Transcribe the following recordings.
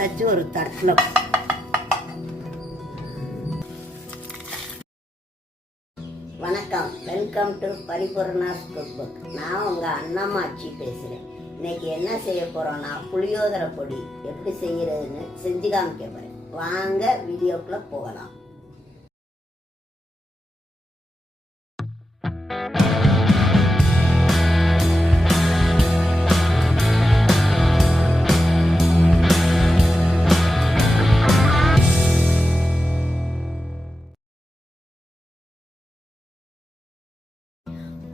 வறுத்தாச்சு ஒரு தட்டில். வணக்கம், welcome to Paripoorna's cook book. நான் உங்கள் அண்ணம்மாச்சி பேசுகிறேன். இன்னைக்கு என்ன செய்ய போகிறோன்னா புளியோதரை பொடி எப்படி செய்கிறதுன்னு செஞ்சு காமிக்க போகிறேன். வாங்க வீடியோக்குள்ளே போகலாம்.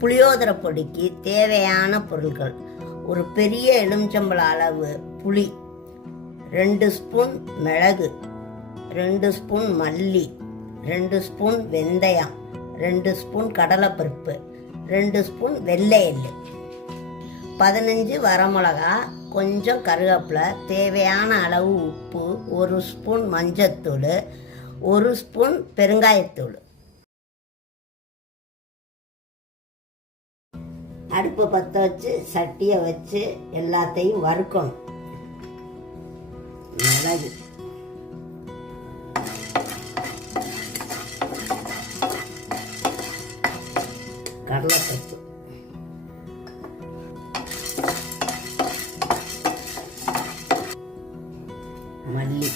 புளியோதரை பொடிக்கு தேவையான பொருட்கள்: ஒரு பெரிய எலுமிச்சம்பழ அளவு புளி, 2 ஸ்பூன் மிளகு, 2 ஸ்பூன் மல்லி, 2 ஸ்பூன் வெந்தயம், 2 ஸ்பூன் கடலைப்பருப்பு, 2 ஸ்பூன் வெள்ளை எள்ளு, 15 வரமிளகா, கொஞ்சம் கருவேப்பிலை, தேவையான அளவு உப்பு, 1 ஸ்பூன் மஞ்சத்தூள், 1 ஸ்பூன் பெருங்காயத்தூள். அடுப்பை பற்ற வச்சு சட்டியை வச்சு எல்லாத்தையும் வறுக்கணும். மிளகு, கடலைப்பருப்பு, மல்லி,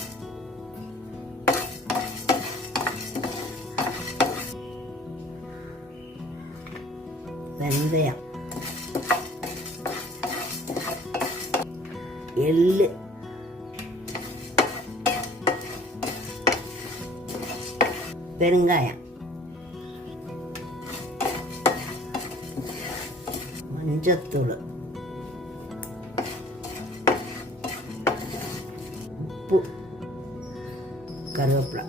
வெந்தயம், எள்ளு, பெருங்காயம், மஞ்சத்தூள், உப்பு, கருவேப்பிலை.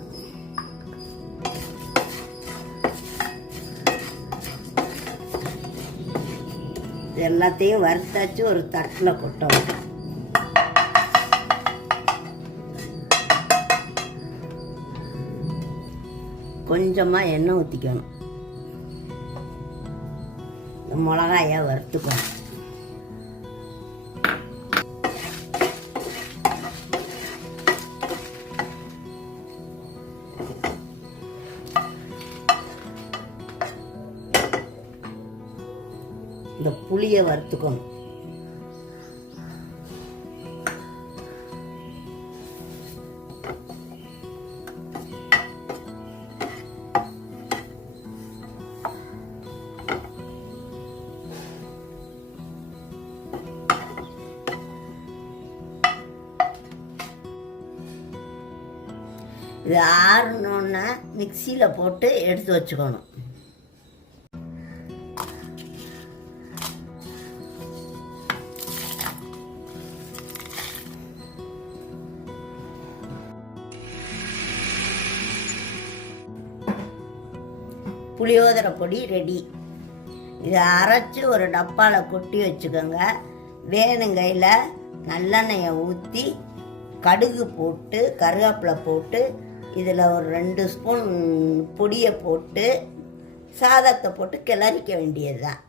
எல்லாத்தையும் வறுத்தாச்சு ஒரு தட்டில் கொட்டணும். கொஞ்சமாக எண்ணெய் ஊற்றிக்கணும். மிளகாயை வறுத்துக்கணும். இந்த புளியை வறுத்துக்கணும். இது ஆறணுன்னா மிக்சியில் போட்டு எடுத்து வச்சுக்கணும். புளியோதரை பொடி ரெடி. இதை அரைச்சி ஒரு டப்பாவில் கொட்டி வச்சுக்கோங்க. வேணுங்கையில் நல்லெண்ணெயை ஊற்றி கடுகு போட்டு கருவேப்பிலை போட்டு இதில் ஒரு 2 ஸ்பூன் பொடியை போட்டு சாதத்தை போட்டு கிளறிக்க வேண்டியது தான்.